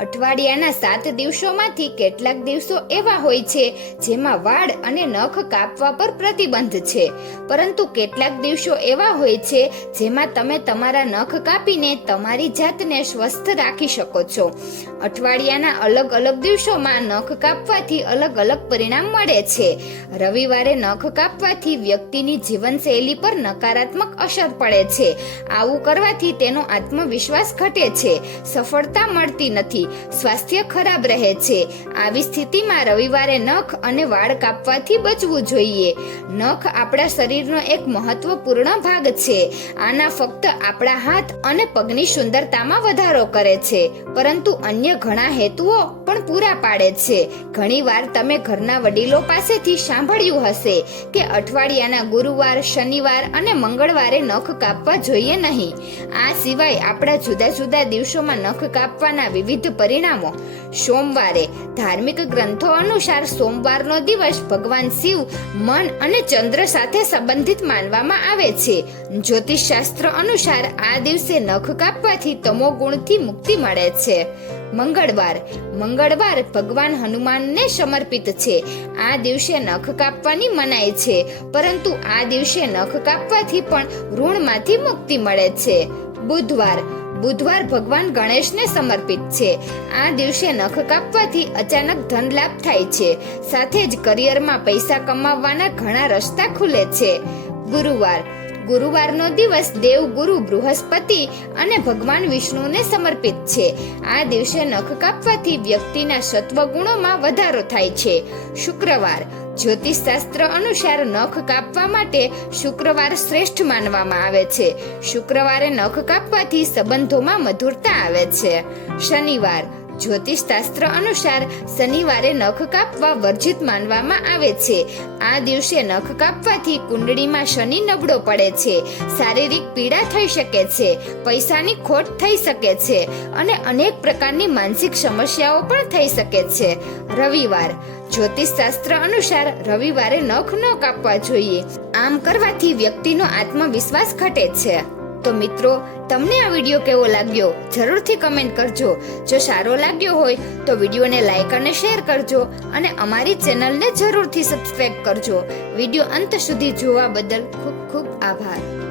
અઠવાડિયાના સાત દિવસોમાંથી કેટલાક દિવસો એવા હોય છે જેમાં વાળ અને નખ કાપવા પર પ્રતિબંધ છે. પરંતુ કેટલાક દિવસો એવા હોય છે જેમાં તમે તમારા નખ કાપીને તમારી જાતને સ્વસ્થ રાખી શકો છો. અઠવાડિયાના અલગ અલગ દિવસોમાં નખ કાપવાથી અલગ અલગ પરિણામ મળે છે. રવિવારે નખ કાપવાથી વ્યક્તિની જીવનશૈલી પર નકારાત્મક અસર પડે છે. આવું કરવાથી તેનો આત્મવિશ્વાસ ઘટે છે. સફળતા મળતી નથી. સ્વાસ્થ્ય ખરાબ રહે છે. આવી સ્થિતિમાં રવિવારે નખ અને વાળ કાપવાથી બચવું જોઈએ. નખ આપણા શરીરનો એક મહત્વપૂર્ણ ભાગ છે. આના ફક્ત આપણા હાથ અને પગની સુંદરતામાં વધારો કરે છે. પરંતુ અન્ય ઘણા હેતુઓ પણ પૂરા પાડે છે. ઘણીવાર તમે ઘરના વડીલો પાસેથી સાંભળ્યું હશે કે અઠવાડિયાના ગુરુવાર, શનિવાર અને મંગળવારે નખ કાપવા જોઈએ નહીં. આ સિવાય આપણા જુદા જુદા દિવસોમાં નખ કાપવાના વિવિધ પરિણામો. સોમવારે ધાર્મિક ગ્રંથો અનુસાર સોમવારનો દિવસ ભગવાન શિવ, મન અને ચંદ્ર સાથે સંબંધિત માનવામાં આવે છે. જ્યોતિષ શાસ્ત્ર અનુસાર આ દિવસે નખ કાપવાથી તમો ગુણથી મુક્તિ મળે છે. મંગળવાર. મંગળવાર ભગવાન હનુમાનને સમર્પિત છે. આ દિવસે નખ કાપવાની મનાય છે, પરંતુ આ દિવસે નખ કાપવાથી પણ ઋણમાંથી મુક્તિ મળે છે. બુધવાર. બુધવાર ભગવાન ગણેશને સમર્પિત છે. આ દિવસે નખ કાપવાથી અચાનક ધન લાભ થાય છે. સાથે જ કરિયરમાં પૈસા કમાવવાના ઘણા રસ્તા ખુલે છે. ગુરુવાર. ગુરુવારનો દિવસ દેવ ગુરુ બૃહસ્પતિ અને ભગવાન વિષ્ણુને સમર્પિત છે. આ દિવસે નખ કાપવાથી વ્યક્તિના સત્વ ગુણોમાં વધારો થાય છે. શુક્રવાર. જ્યોતિષ શાસ્ત્ર અનુસાર નખ કાપવા માટે શુક્રવાર શ્રેષ્ઠ માનવામાં આવે છે. શુક્રવારે નખ કાપવાથી સંબંધોમાં મધુરતા આવે છે. શનિવાર. જ્યોતિષ શાસ્ત્ર અનુસાર શનિવારે નખ કાપવા વર્જિત માનવામાં આવે છે. આ દિવસે નખ કાપવાથી કુંડળીમાં શનિ નબળો પડે છે. શારીરિક પીડા થઈ શકે છે. પૈસાની ખોટ થઈ શકે છે. અને અનેક પ્રકારની માનસિક સમસ્યાઓ પણ થઈ શકે છે. રવિવાર. જ્યોતિષ શાસ્ત્ર અનુસાર રવિવારે નખ ન કાપવા જોઈએ. આમ કરવાથી વ્યક્તિનો આત્મવિશ્વાસ ઘટે છે. તો મિત્રો, તમને આ વીડિયો કેવો લાગ્યો? જરૂરથી કમેન્ટ કરજો. જો સારો લાગ્યો હોય, તો વિડીયોને લાઈક અને શેર કરજો અને અમારી ચેનલને જરૂરથી સબસ્ક્રાઈબ કરજો. વીડિયો અંત સુધી જોવા બદલ ખૂબ ખૂબ આભાર.